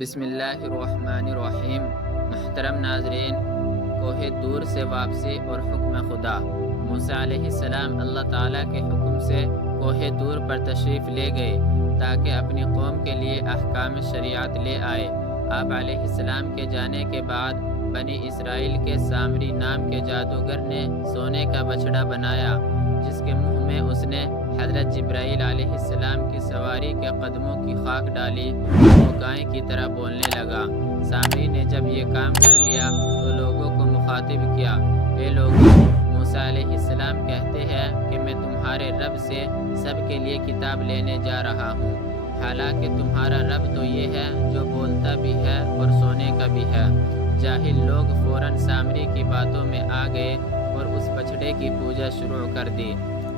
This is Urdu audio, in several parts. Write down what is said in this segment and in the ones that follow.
بسم اللہ الرحمن الرحیم۔ محترم ناظرین، کوہ طور سے واپسی اور حکم خدا۔ موسیٰ علیہ السلام اللہ تعالیٰ کے حکم سے کوہ طور پر تشریف لے گئے تاکہ اپنی قوم کے لیے احکام شریعت لے آئے۔ آپ علیہ السلام کے جانے کے بعد بنی اسرائیل کے سامری نام کے جادوگر نے سونے کا بچڑا بنایا، جس کے منہ میں اس نے حضرت جبرائیل علیہ السلام کی سواری کے قدموں کی خاک ڈالی، وہ گائے کی طرح بولنے لگا۔ سامری نے جب یہ کام کر لیا تو لوگوں کو مخاطب کیا، اے لوگوں، موسیٰ علیہ السلام کہتے ہیں کہ میں تمہارے رب سے سب کے لیے کتاب لینے جا رہا ہوں، حالانکہ تمہارا رب تو یہ ہے جو بولتا بھی ہے اور سونے کا بھی ہے۔ جاہل لوگ فوراً سامری کی باتوں میں آ گئے اور اس بچڑے کی پوجا شروع کر دی۔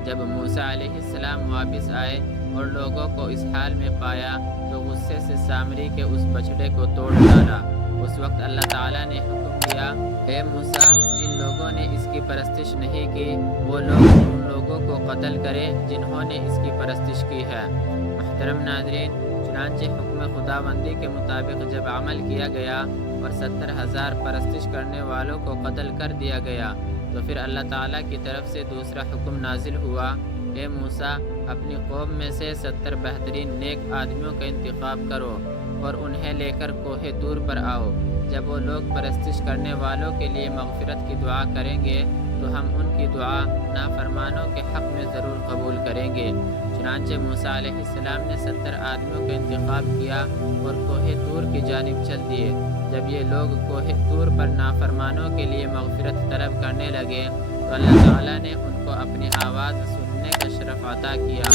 جب موسیٰ علیہ السلام واپس آئے اور لوگوں کو اس حال میں پایا تو غصے سے سامری کے اس بچڑے کو توڑ ڈالا۔ اس وقت اللہ تعالیٰ نے حکم دیا، اے موسیٰ، جن لوگوں نے اس کی پرستش نہیں کی وہ لوگ ان لوگوں کو قتل کرے جنہوں نے اس کی پرستش کی ہے۔ محترم ناظرین، چنانچہ حکم خداوندی کے مطابق جب عمل کیا گیا اور 70,000 پرستش کرنے والوں کو قتل کر دیا گیا تو پھر اللہ تعالیٰ کی طرف سے دوسرا حکم نازل ہوا، اے موسیٰ، اپنی قوم میں سے 70 بہترین نیک آدمیوں کا انتخاب کرو اور انہیں لے کر کوہ طور پر آؤ۔ جب وہ لوگ پرستش کرنے والوں کے لیے مغفرت کی دعا کریں گے تو ہم ان کی دعا نافرمانوں کے حق میں ضرور قبول کریں گے۔ چنانچہ موسیٰ علیہ السلام نے 70 آدمیوں کا انتخاب کیا اور کوہ طور کی جانب چل دیے۔ جب یہ لوگ کوہ طور پر نافرمانوں کے لیے مغفرت طلب کرنے لگے تو اللہ تعالیٰ نے ان کو اپنی آواز سننے کا شرف عطا کیا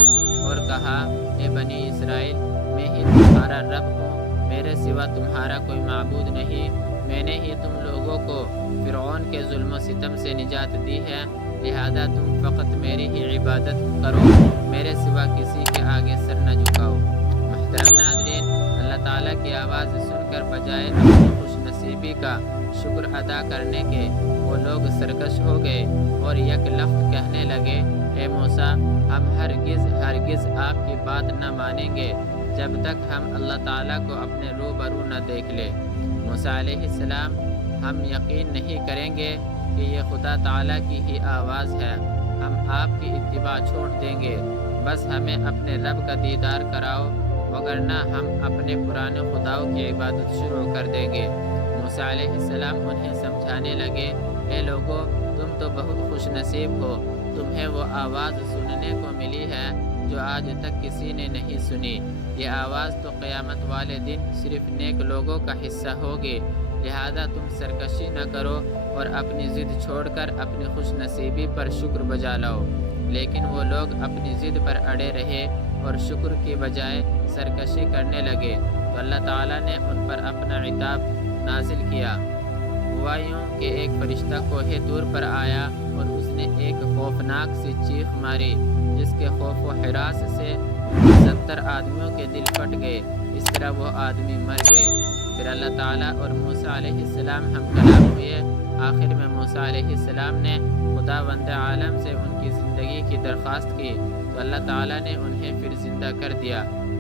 اور کہا، اے بنی اسرائیل، میں ہی تمہارا رب ہوں، میرے سوا تمہارا کوئی معبود نہیں، میں نے ہی تم لوگوں کو فرعون کے ظلم و ستم سے نجات دی ہے، لہذا تم فقط میری ہی عبادت کرو، میرے سوا کسی کے آگے سر نہ جھکاؤ۔ محترم ناظرین، اللہ تعالیٰ کی آواز سن کر بجائے اپنی خوش نصیبی کا شکر ادا کرنے کے وہ لوگ سرکش ہو گئے اور یک لفظ کہنے لگے، اے موسیٰ، ہم ہرگز آپ کی بات نہ مانیں گے جب تک ہم اللہ تعالیٰ کو اپنے روبرو نہ دیکھ لیں۔ موسیٰ علیہ السلام، ہم یقین نہیں کریں گے کہ یہ خدا تعالیٰ کی ہی آواز ہے، ہم آپ کی اتباع چھوڑ دیں گے، بس ہمیں اپنے رب کا دیدار کراؤ، وگرنہ ہم اپنے پرانے خداؤں کی عبادت شروع کر دیں گے۔ موسیٰ علیہ السلام انہیں سمجھانے لگے، اے لوگو، تم تو بہت خوش نصیب ہو، تمہیں وہ آواز سننے کو ملی ہے جو آج تک کسی نے نہیں سنی۔ یہ آواز تو قیامت والے دن صرف نیک لوگوں کا حصہ ہوگی، لہذا تم سرکشی نہ کرو اور اپنی ضد چھوڑ کر اپنی خوش نصیبی پر شکر بجا لاؤ۔ لیکن وہ لوگ اپنی ضد پر اڑے رہے اور شکر کی بجائے سرکشی کرنے لگے تو اللہ تعالیٰ نے ان پر اپنا عتاب نازل کیا۔ ہوا یوں کہ ایک فرشتہ کوہ طور پر آیا اور اس نے ایک خوفناک سی چیخ ماری جس کے خوف و ہراس سے 70 آدمیوں کے دل پھٹ گئے، اس طرح وہ آدمی مر گئے۔ پھر اللہ تعالیٰ اور موسیٰ علیہ السلام ہم کلام ہوئے۔ آخر میں موسیٰ علیہ السلام نے خداوند عالم سے ان کی زندگی کی درخواست کی تو اللہ تعالیٰ نے انہیں پھر زندہ کر دیا۔